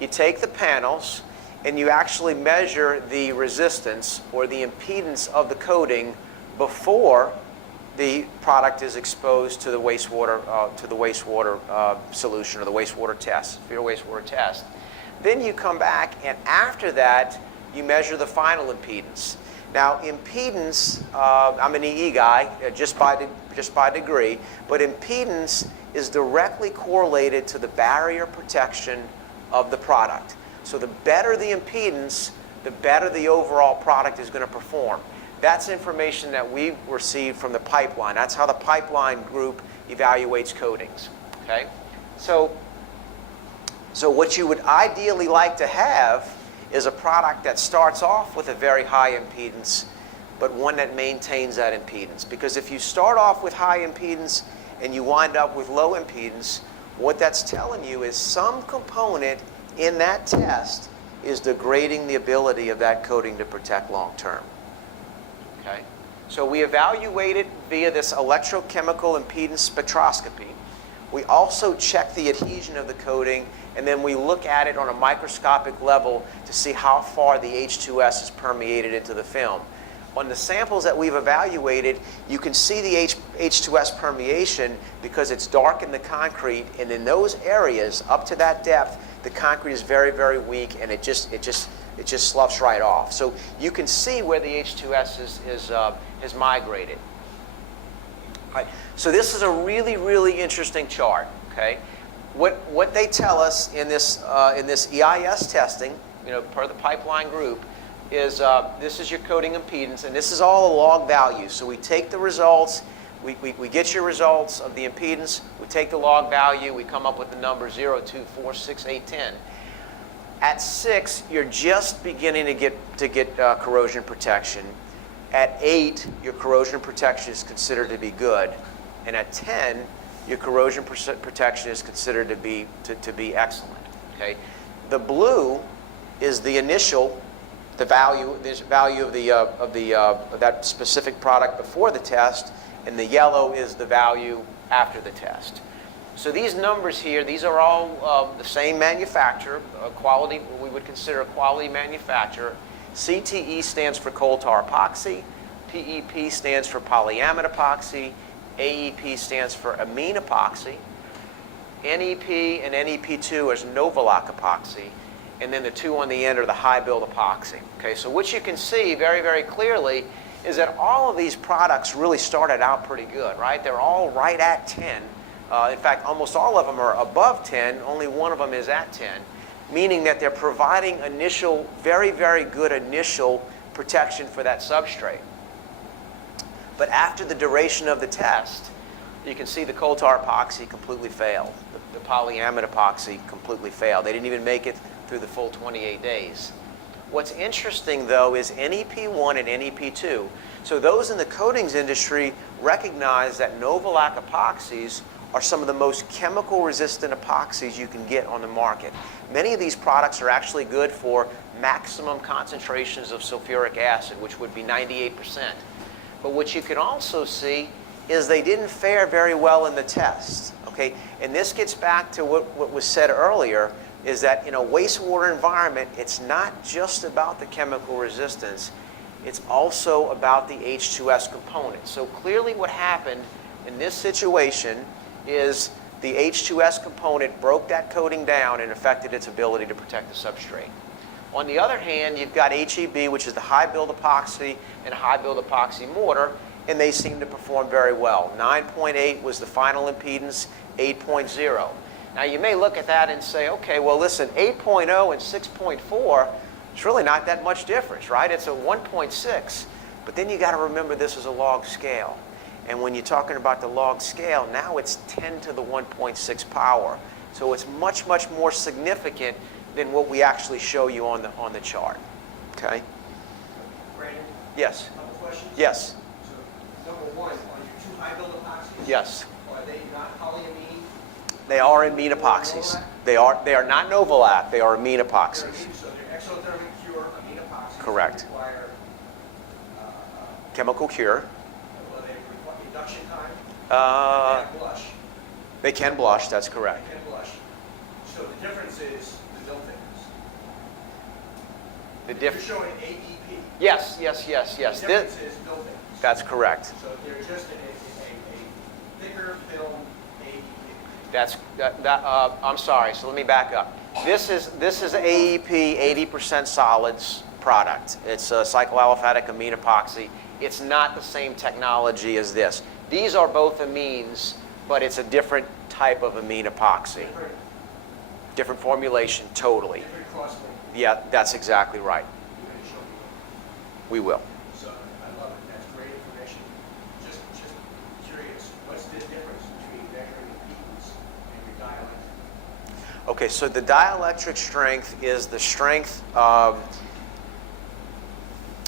you take the panels and you actually measure the resistance or the impedance of the coating before the product is exposed to the wastewater solution or the wastewater test, for your wastewater test. Then you come back, and after that, you measure the final impedance. Now, impedance, I'm an EE guy, just by degree, but impedance is directly correlated to the barrier protection of the product. So the better the impedance, the better the overall product is going to perform. That's information that we received from the pipeline. That's how the pipeline group evaluates coatings. Okay? So what you would ideally like to have is a product that starts off with a very high impedance, but one that maintains that impedance. Because if you start off with high impedance and you wind up with low impedance, what that's telling you is some component in that test is degrading the ability of that coating to protect long term. Okay? So we evaluate it via this electrochemical impedance spectroscopy. We also check the adhesion of the coating, and then we look at it on a microscopic level to see how far the H2S is permeated into the film. On the samples that we've evaluated, you can see the H2S permeation because it's dark in the concrete, and in those areas, up to that depth, the concrete is very, very weak, and it just sloughs right off. So you can see where the H2S is migrated. All right. So this is a really, really interesting chart. Okay, what they tell us in this EIS testing, per the pipeline group, is this is your coating impedance, and this is all a log value. So we take the results, we get your results of the impedance, we take the log value, we come up with the number 0, 2, 4, 6, 8, 10. At 6, you're just beginning to get corrosion protection. At 8, your corrosion protection is considered to be good, and at 10, your corrosion protection is considered to be excellent. Okay, the blue is the initial, the value of that specific product before the test, and the yellow is the value after the test. So these numbers here, these are all the same manufacturer, quality, what we would consider a quality manufacturer. CTE stands for coal tar epoxy, PEP stands for polyamide epoxy, AEP stands for amine epoxy, NEP and NEP2 is Novolac epoxy, and then the two on the end are the high build epoxy. Okay, so what you can see very, very clearly is that all of these products really started out pretty good, right? They're all right at 10. In fact, almost all of them are above 10, only one of them is at 10, meaning that they're providing initial, very, very good initial protection for that substrate. But after the duration of the test, you can see the coal tar epoxy completely failed. The polyamide epoxy completely failed. They didn't even make it through the full 28 days. What's interesting, though, is NEP1 and NEP2. So those in the coatings industry recognize that Novolac epoxies are some of the most chemical-resistant epoxies you can get on the market. Many of these products are actually good for maximum concentrations of sulfuric acid, which would be 98%. But what you can also see is they didn't fare very well in the test. Okay? And this gets back to what was said earlier, is that in a wastewater environment, it's not just about the chemical resistance, it's also about the H2S component. So clearly what happened in this situation is the H2S component broke that coating down and affected its ability to protect the substrate. On the other hand, you've got HEB, which is the high build epoxy and high build epoxy mortar, and they seem to perform very well. 9.8 was the final impedance, 8.0. Now you may look at that and say, okay, well listen, 8.0 and 6.4, it's really not that much difference, right? It's a 1.6. But then you got to remember this is a log scale. And when you're talking about the log scale, now it's 10 to the 1.6 power. So it's much, much more significant than what we actually show you on the chart. Okay? Brandon? Yes. A couple questions? Yes. So, number one, are your two high build epoxies? Yes. Are they not polyamine? They are amine epoxies. They are not Novolac. They are amine epoxies. So they're exothermic cure amine epoxies. Correct. They require Chemical cure. well, they require induction time. And blush. They can blush. That's correct. They can blush. So the difference is the built-in. The You're diff. showing AEP. Yes, yes, yes, yes. The difference is buildings. That's correct. So they're just a thicker film AEP. I'm sorry. So let me back up. This is AEP 80% solids product. It's a cycloaliphatic amine epoxy. It's not the same technology as this. These are both amines, but it's a different type of amine epoxy. Different formulation, totally. Different cross-link. Yeah, that's exactly right. You're going to show me. We will. So I love it. That's great information. Just curious, what's the difference between measuring impedance and your dielectric? Okay, so the dielectric strength is the strength of,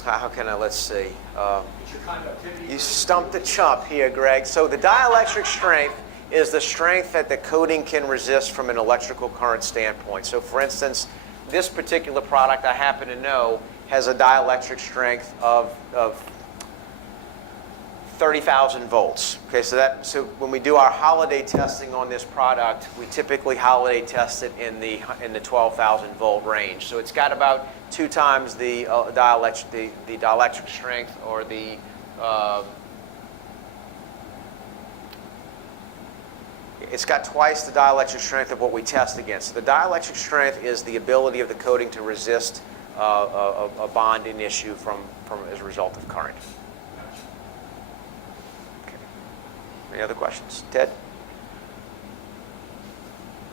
how can I, let's see. It's your conductivity. You stumped the chump here, Greg. So the dielectric strength is the strength that the coating can resist from an electrical current standpoint. So for instance, this particular product I happen to know has a dielectric strength of 30,000 volts. Okay, so when we do our holiday testing on this product, we typically holiday test it in the 12,000 volt range. So it's got about 2 times the dielectric strength, or the it's got twice the dielectric strength of what we test against. So the dielectric strength is the ability of the coating to resist a bonding issue as a result of current. Okay. Any other questions? Ted?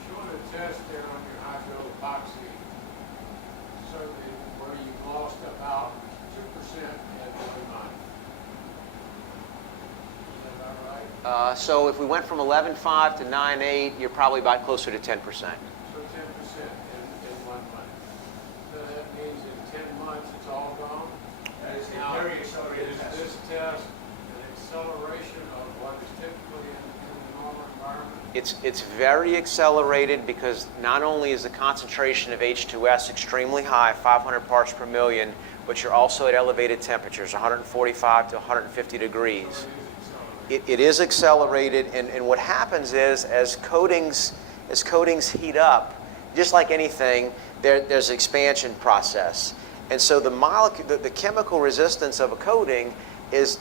Showing a test there on your hydroepoxy survey where you lost about 2% at 1 month. Is that about right? So if we went from 11.5 to 9.8, you're probably about closer to 10%. So 10% in 1 month. So that means in 10 months it's all gone? That is Now, a very accelerated is test. this test an acceleration of what is typically in the normal environment? It's very accelerated because not only is the concentration of H2S extremely high, 500 parts per million, but you're also at elevated temperatures, 145 to 150 degrees. So It is accelerated, and what happens is as coatings heat up, just like anything, there's an expansion process. And so the chemical resistance of a coating is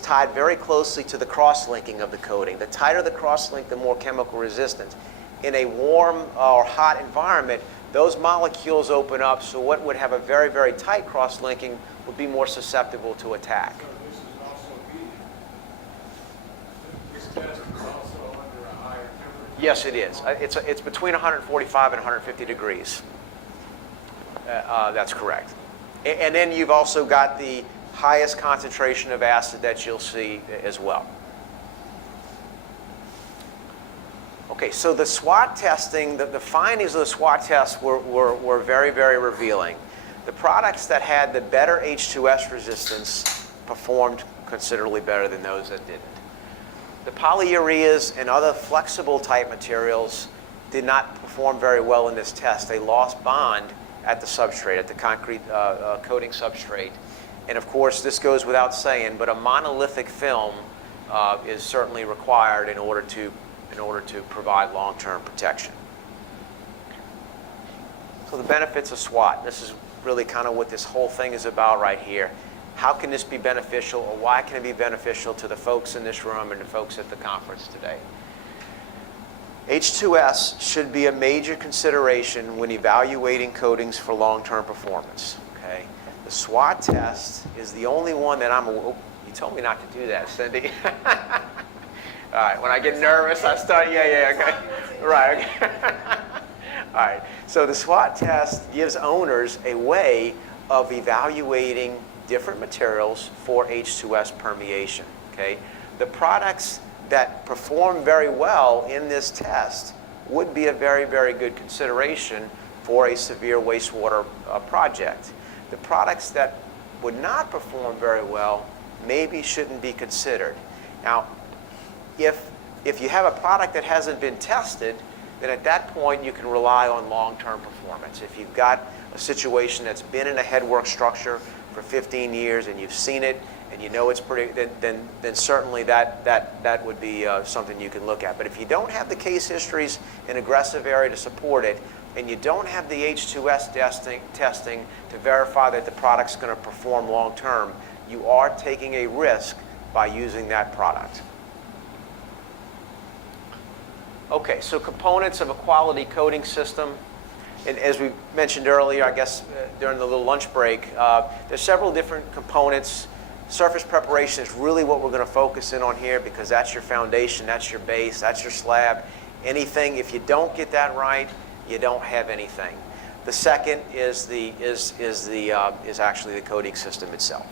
tied very closely to the cross-linking of the coating. The tighter the cross-link, the more chemical resistance. In a warm or hot environment, those molecules open up, so what would have a very, very tight cross-linking would be more susceptible to attack. So this is also heating. This test is also under a higher temperature? Yes, it is. It's between 145 and 150 degrees. That's correct. And then you've also got the highest concentration of acid that you'll see as well. Okay, so the SWOT testing, the findings of the SWOT test were very, very revealing. The products that had the better H2S resistance performed considerably better than those that didn't. The polyureas and other flexible type materials did not perform very well in this test. They lost bond at the substrate, at the concrete coating substrate. And of course, this goes without saying, but a monolithic film is certainly required in order to provide long-term protection. So the benefits of SWOT. This is really kind of what this whole thing is about right here. How can this be beneficial, or why can it be beneficial to the folks in this room and the folks at the conference today? H2S should be a major consideration when evaluating coatings for long-term performance. Okay? The SWOT test is the only one that you told me not to do that, Cindy. All right, when I get nervous, I start, okay. Right, okay. All right, so the SWOT test gives owners a way of evaluating different materials for H2S permeation, okay? The products that perform very well in this test would be a very, very good consideration for a severe wastewater project. The products that would not perform very well maybe shouldn't be considered. Now, if you have a product that hasn't been tested, then at that point you can rely on long-term performance. If you've got a situation that's been in a headwork structure for 15 years and you've seen it and you know it's pretty, then certainly that would be something you can look at. But if you don't have the case histories in aggressive area to support it, and you don't have the H2S testing to verify that the product's going to perform long term, you are taking a risk by using that product. Okay, so components of a quality coating system. And as we mentioned earlier, I guess during the little lunch break, there's several different components. Surface preparation is really what we're going to focus in on here because that's your foundation, that's your base, that's your slab. Anything, if you don't get that right, you don't have anything. The second is actually the coating system itself.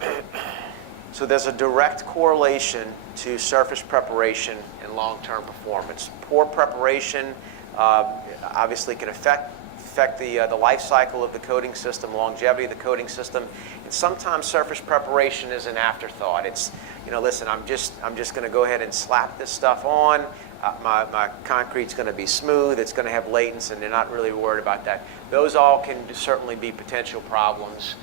Okay. So there's a direct correlation to surface preparation and long-term performance. Poor preparation obviously can affect the life cycle of the coating system, longevity of the coating system, and sometimes surface preparation is an afterthought. It's, listen, I'm just going to go ahead and slap this stuff on. My concrete's going to be smooth. It's going to have latents, and they're not really worried about that. Those all can certainly be potential problems.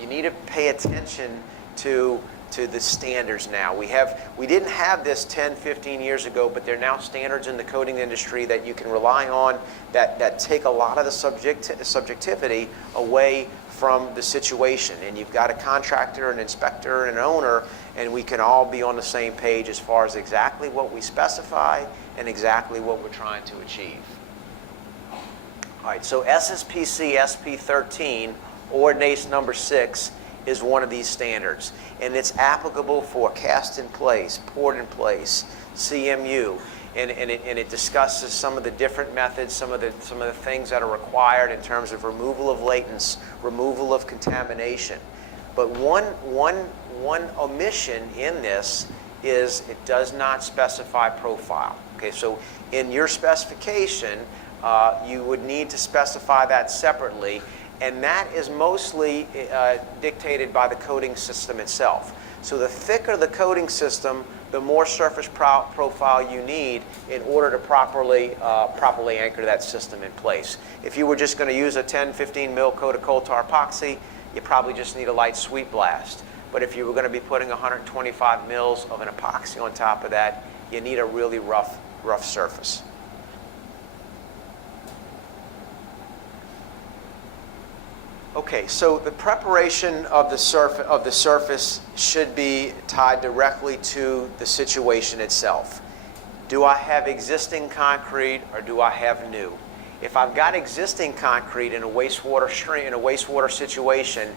You need to pay attention to the standards now. We didn't have this 10, 15 years ago, but there are now standards in the coating industry that you can rely on that take a lot of the subjectivity away from the situation. And you've got a contractor, an inspector, and an owner, and we can all be on the same page as far as exactly what we specify and exactly what we're trying to achieve. All right, so SSPC SP13, ordinance number 6, is one of these standards, and it's applicable for cast in place, poured in place, CMU, and it discusses some of the different methods, some of the things that are required in terms of removal of latents, removal of contamination. But one omission in this is it does not specify profile. Okay, so in your specification, you would need to specify that separately. And that is mostly dictated by the coating system itself. So the thicker the coating system, the more surface profile you need in order to properly anchor that system in place. If you were just going to use a 10, 15 mil coat of coal tar epoxy, you probably just need a light sweep blast. But if you were going to be putting 125 mils of an epoxy on top of that, you need a really rough surface. Okay, so the preparation of the surface should be tied directly to the situation itself. Do I have existing concrete or do I have new? If I've got existing concrete in a wastewater stream, in a wastewater situation,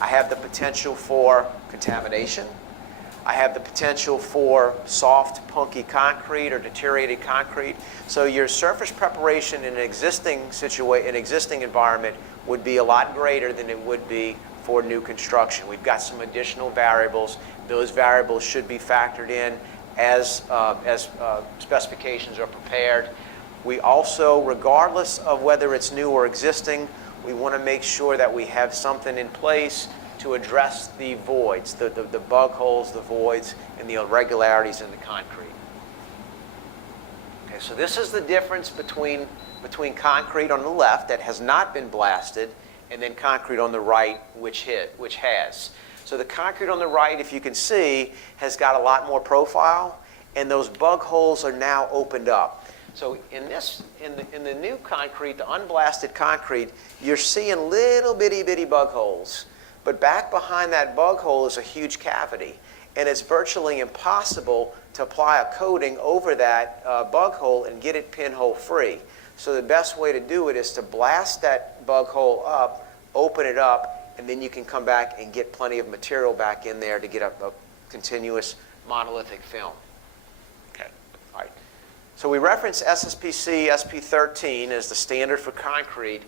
I have the potential for contamination. I have the potential for soft, punky concrete or deteriorated concrete. So your surface preparation in an existing environment would be a lot greater than it would be for new construction. We've got some additional variables. Those variables should be factored in as specifications are prepared. We also, regardless of whether it's new or existing, we want to make sure that we have something in place to address the voids, the bug holes, the voids, and the irregularities in the concrete. Okay, so this is the difference between concrete on the left that has not been blasted and then concrete on the right which has. So the concrete on the right, if you can see, has got a lot more profile, and those bug holes are now opened up. So in the new concrete, the unblasted concrete, you're seeing little bitty bug holes. But back behind that bug hole is a huge cavity, and it's virtually impossible to apply a coating over that bug hole and get it pinhole free. So the best way to do it is to blast that bug hole up, open it up, and then you can come back and get plenty of material back in there to get a continuous monolithic film. Okay, all right. So we reference SSPC SP13 as the standard for concrete.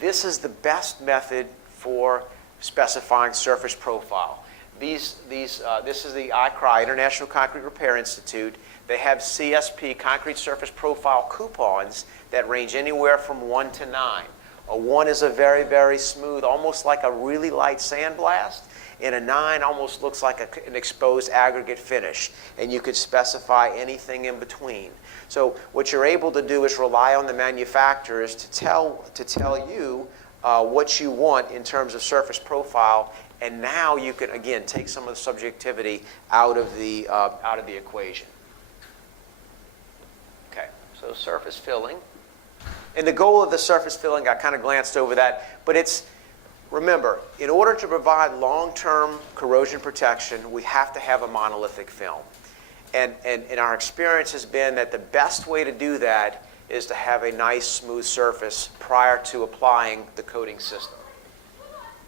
This is the best method for specifying surface profile. This is the ICRI, International Concrete Repair Institute. They have CSP, concrete surface profile coupons that range anywhere from 1 to 9. A 1 is a very, very smooth, almost like a really light sandblast, and a 9 almost looks like an exposed aggregate finish, and you could specify anything in between. So what you're able to do is rely on the manufacturers to tell you what you want in terms of surface profile, and now you can again take some of the subjectivity out of the equation. Okay, So surface filling. And the goal of the surface filling, I kind of glanced over that, but it's, remember, in order to provide long-term corrosion protection, we have to have a monolithic film. And our experience has been that the best way to do that is to have a nice, smooth surface prior to applying the coating system.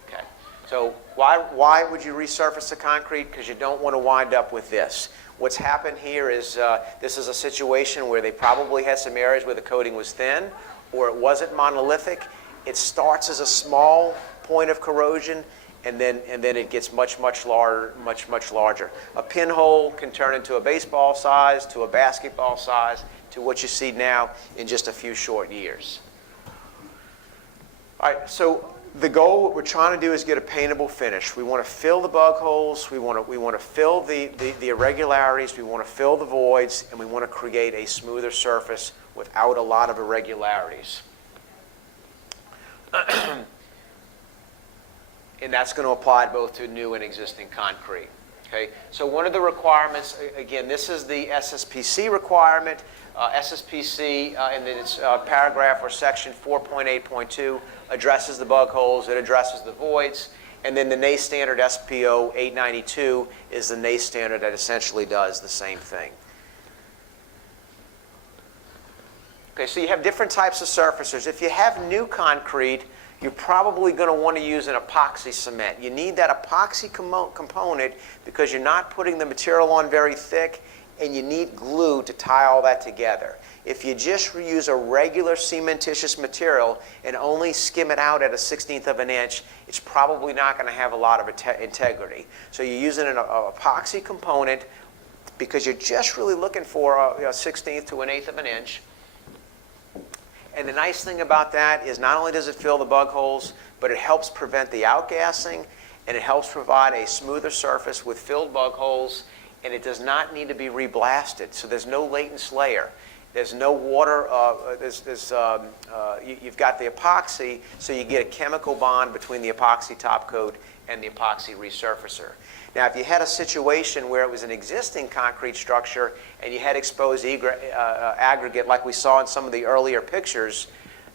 Okay. So why would you resurface the concrete? Because you don't want to wind up with this. What's happened here is this is a situation where they probably had some areas where the coating was thin or it wasn't monolithic. It starts as a small point of corrosion, and then it gets much larger. A pinhole can turn into a baseball size, to a basketball size, to what you see now in just a few short years. All right, so the goal, what we're trying to do is get a paintable finish. We want to fill the bug holes, we want to fill the irregularities, we want to fill the voids, and we want to create a smoother surface without a lot of irregularities. And that's going to apply both to new and existing concrete. Okay? So one of the requirements, again, this is the SSPC requirement. SSPC in its paragraph or section 4.8.2 addresses the bug holes, it addresses the voids, and then the NACE standard SPO 892 is the NACE standard that essentially does the same thing. Okay, so you have different types of surfacers. If you have new concrete, you're probably going to want to use an epoxy cement. You need that epoxy component because you're not putting the material on very thick, and you need glue to tie all that together. If you just use a regular cementitious material and only skim it out at a 1/16 of an inch, it's probably not going to have a lot of integrity. So you're using an epoxy component because you're just really looking for a 1/16 to 1/8 of an inch. And the nice thing about that is not only does it fill the bug holes, but it helps prevent the outgassing, and it helps provide a smoother surface with filled bug holes, and it does not need to be reblasted. So there's no latent layer. There's no water. You've got the epoxy, so you get a chemical bond between the epoxy top coat and the epoxy resurfacer. Now, if you had a situation where it was an existing concrete structure and you had exposed aggregate like we saw in some of the earlier pictures,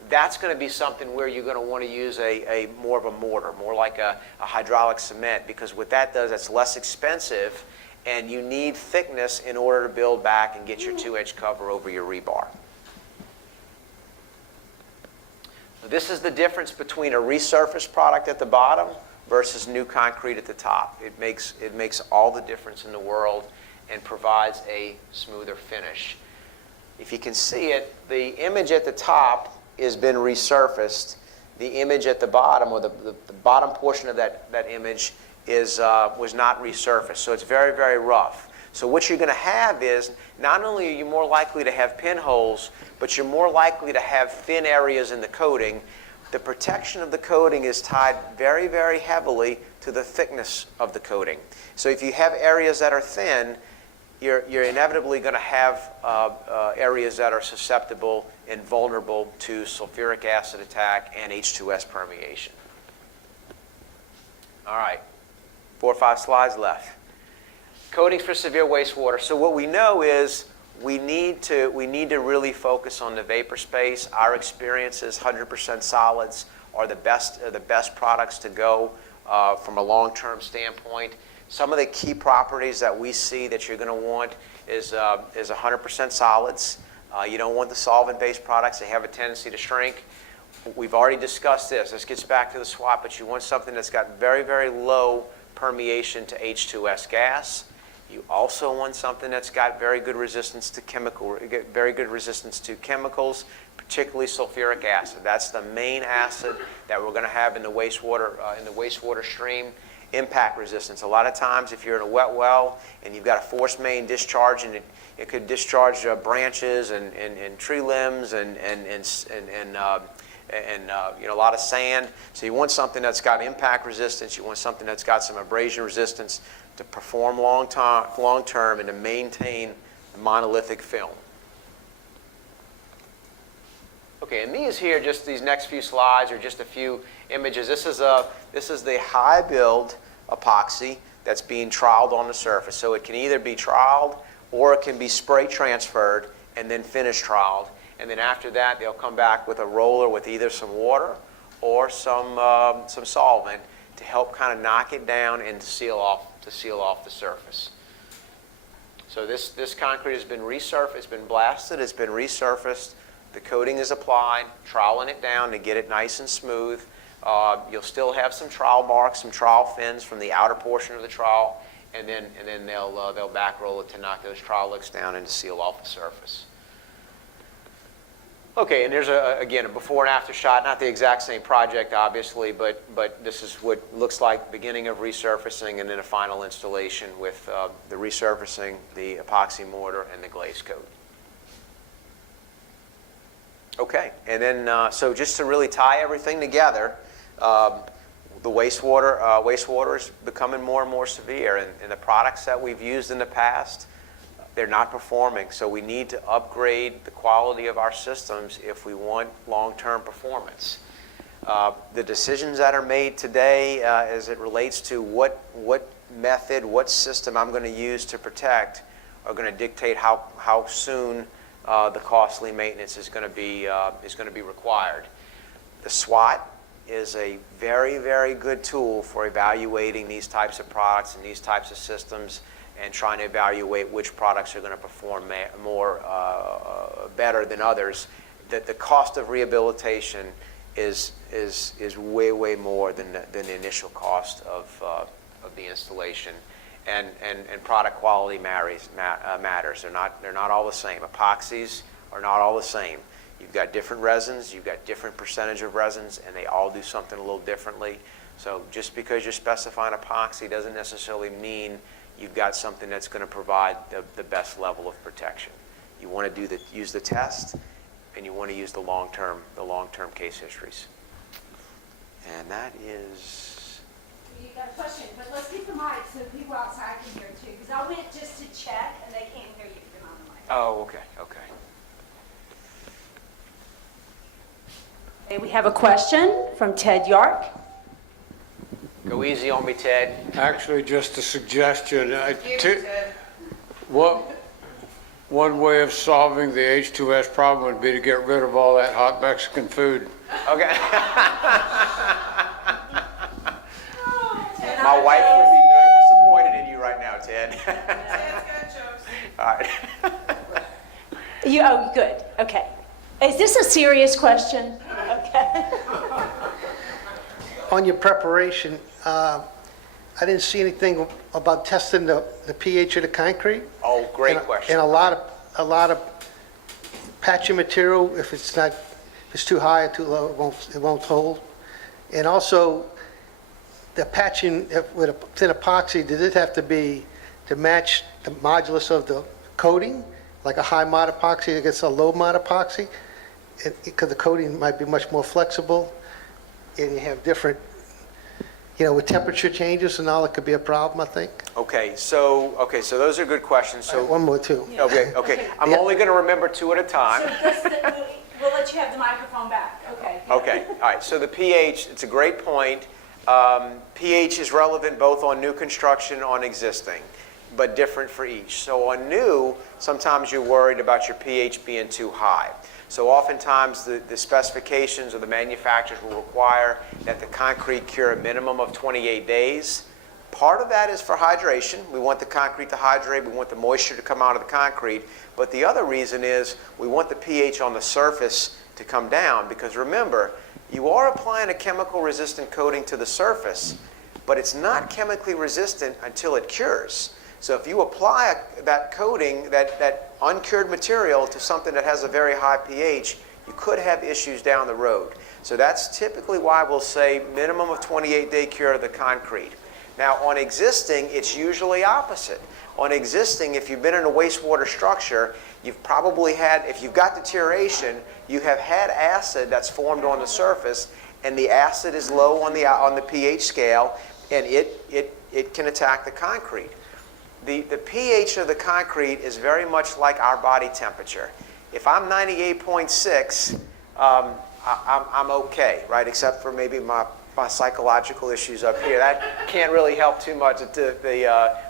that's going to be something where you're going to want to use a more of a mortar, more like a hydraulic cement, because what that does, it's less expensive, and you need thickness in order to build back and get your 2-inch cover over your rebar. So this is the difference between a resurfaced product at the bottom versus new concrete at the top. It makes all the difference in the world and provides a smoother finish. If you can see it, the image at the top has been resurfaced. The image at the bottom, or the bottom portion of that image, was not resurfaced. So it's very, very rough. So what you're going to have is, not only are you more likely to have pinholes, but you're more likely to have thin areas in the coating. The protection of the coating is tied very, very heavily to the thickness of the coating. So if you have areas that are thin, you're inevitably going to have areas that are susceptible and vulnerable to sulfuric acid attack and H2S permeation. All right, 4 or 5 slides left. Coatings for severe wastewater. So what we know is we need to really focus on the vapor space. Our experience is 100% solids are the best products to go from a long-term standpoint. Some of the key properties that we see that you're going to want is 100% solids. You don't want the solvent-based products. They have a tendency to shrink. We've already discussed this. This gets back to the SWOT, but you want something that's got very, very low permeation to H2S gas. You also want something that's got very good resistance to chemicals, particularly sulfuric acid. That's the main acid that we're going to have in the wastewater stream. Impact resistance. A lot of times, if you're in a wet well and you've got a force main discharge, and it could discharge branches and tree limbs and a lot of sand. So you want something that's got impact resistance. You want something that's got some abrasion resistance to perform long term and to maintain the monolithic film. Okay, and these here, just these next few slides are just a few images. This is the high build epoxy that's being troweled on the surface. So it can either be troweled or it can be spray transferred and then finish troweled. And then after that, they'll come back with a roller with either some water or some solvent to help kind of knock it down and to seal off the surface. So this concrete has been resurfaced, it's been blasted, it's been resurfaced. The coating is applied, troweling it down to get it nice and smooth. You'll still have some trowel marks, some trowel fins from the outer portion of the trowel, and then they'll back roll it to knock those trowel licks down and to seal off the surface. Okay, and there's again a before and after shot, not the exact same project obviously, but this is what looks like the beginning of resurfacing and then a final installation with the resurfacing, the epoxy mortar, and the glaze coat. Okay, and then so just to really tie everything together, the wastewater is becoming more and more severe, and the products that we've used in the past, they're not performing. So we need to upgrade the quality of our systems if we want long-term performance. The decisions that are made today as it relates to what method, what system I'm going to use to protect are going to dictate how soon the costly maintenance is going to be required. The SWOT is a very, very good tool for evaluating these types of products and these types of systems and trying to evaluate which products are going to perform better than others. The cost of rehabilitation is way, way more than the initial cost of the installation. And product quality matters. They're not all the same. Epoxies are not all the same. You've got different resins, you've got different percentage of resins, and they all do something a little differently. So just because you're specifying epoxy doesn't necessarily mean you've got something that's going to provide the best level of protection. You want to use the test, and you want to use the long-term case histories. And that is... You got a question, but let's keep the mic so people outside can hear too, because I went just to check and they can't hear you if you're on the mic. Oh, okay. Okay, we have a question from Ted Yark. Go easy on me, Ted. Actually, just a suggestion. One way of solving the H2S problem would be to get rid of all that hot Mexican food. Okay. My wife would be very disappointed in you right now, Ted. Ted's got jokes. All right. Oh, good. Okay. Is this a serious question? Okay. On your preparation, I didn't see anything about testing the pH of the concrete. Oh, great And- question. And a lot of patching material, if it's too high or too low, it won't hold. And also, the patching with a thin epoxy, did it have to be to match the modulus of the coating, like a high mod epoxy against a low mod epoxy? Because the coating might be much more flexible, and you have different, with temperature changes and all, it could be a problem, I think. Okay, so those are good questions. So One more, too. okay. I'm Yeah. only going to remember two at a time. So we'll let you have the microphone back. Okay. Okay, all right, so the pH, it's a great point. pH is relevant both on new construction, on existing, but different for each. So on new, sometimes you're worried about your pH being too high. So oftentimes the specifications or the manufacturers will require that the concrete cure a minimum of 28 days. Part of that is for hydration. We want the concrete to hydrate. We want the moisture to come out of the concrete. But the other reason is we want the pH on the surface to come down, because remember, you are applying a chemical resistant coating to the surface, but it's not chemically resistant until it cures. So if you apply that coating, that uncured material, to something that has a very high pH, you could have issues down the road. So that's typically why we'll say minimum of 28-day cure of the concrete. Now on existing, it's usually opposite. On existing, if you've been in a wastewater structure, you've probably had, if you've got deterioration, you have had acid that's formed on the surface, and the acid is low on the pH scale, and it can attack the concrete. The pH of the concrete is very much like our body temperature. If I'm 98.6, I'm okay, right? Except for maybe my psychological issues up here. That can't really help too much. It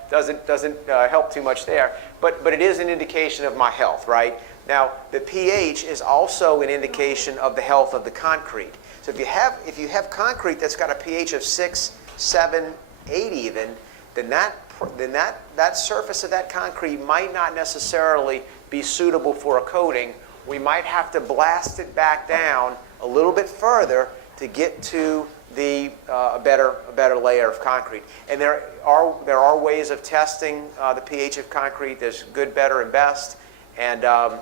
doesn't help too much there. But it is an indication of my health, right? Now, the pH is also an indication of the health of the concrete. So if you have concrete that's got a pH of 6, 7, 8 even, then that surface of that concrete might not necessarily be suitable for a coating. We might have to blast it back down a little bit further to get to a better layer of concrete. And there are ways of testing the pH of concrete. There's good, better, and best. And I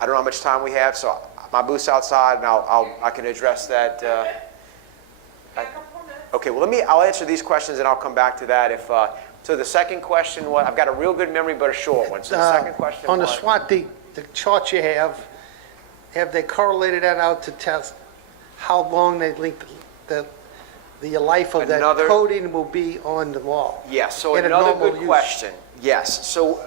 don't know how much time we have, so my booth's outside, and I can address that. Got a couple more minutes. Okay, well, I'll answer these questions, and I'll come back to that. So the second question was, I've got a real good memory, but a short one. So the second question On the was, SWOT, the chart you have they correlated that out to test how long they think the life of that coating will be on the wall? yes, so in a another normal good use? question. Yes, so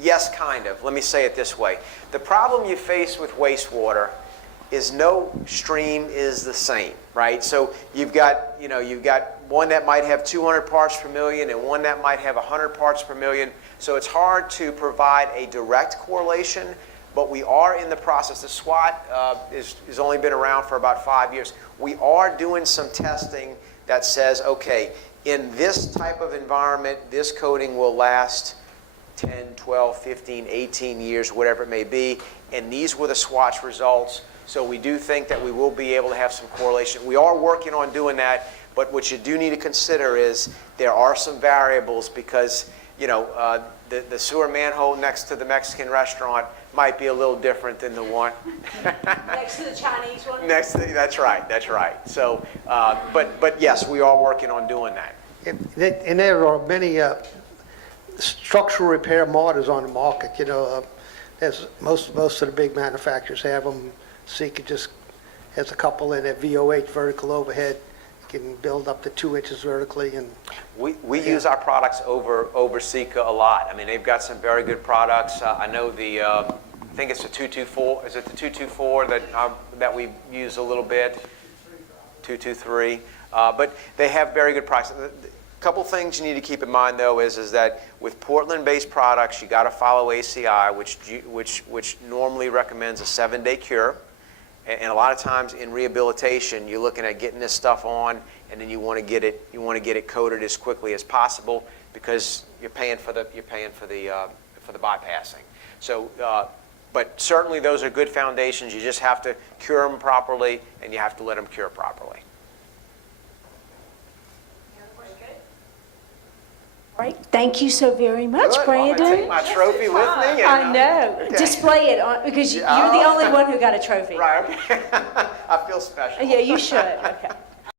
yes, kind of. Let me say it this way. The problem you face with wastewater is no stream is the same, right? So you've got one that might have 200 parts per million and one that might have 100 parts per million. So it's hard to provide a direct correlation, but we are in the process. The SWOT has only been around for about 5 years. We are doing some testing that says, okay, in this type of environment, this coating will last 10, 12, 15, 18 years, whatever it may be. And these were the SWOT results. So we do think that we will be able to have some correlation. We are working on doing that, but what you do need to consider is there are some variables because, the sewer manhole next to the Mexican restaurant might be a little different than the one Next to the Chinese one? That's right. So, but yes, we are working on doing that. And there are many structural repair mortars on the market. There's most of the big manufacturers have them. Sika just has a couple in their VOH, vertical overhead. You can build up to 2 inches vertically. And we use our products over Sika a lot. I mean, they've got some very good products. I know I think it's the 224. Is it the 224 that we use a little bit? 223. But they have very good products. A couple things you need to keep in mind, though, is that with Portland-based products, you got to follow ACI, which normally recommends a 7-day cure. And a lot of times in rehabilitation, you're looking at getting this stuff on, and then you want to get it coated as quickly as possible because you're paying for the bypassing. So, but certainly those are good foundations. You just have to cure them properly, and you have to let them cure properly. All right, thank you so very much, Good. Well, I'm Brandon. gonna take my trophy with me. I know. Okay. Display it because you're the only one who got a trophy. Right. Okay. I feel special. Yeah, you should. Okay.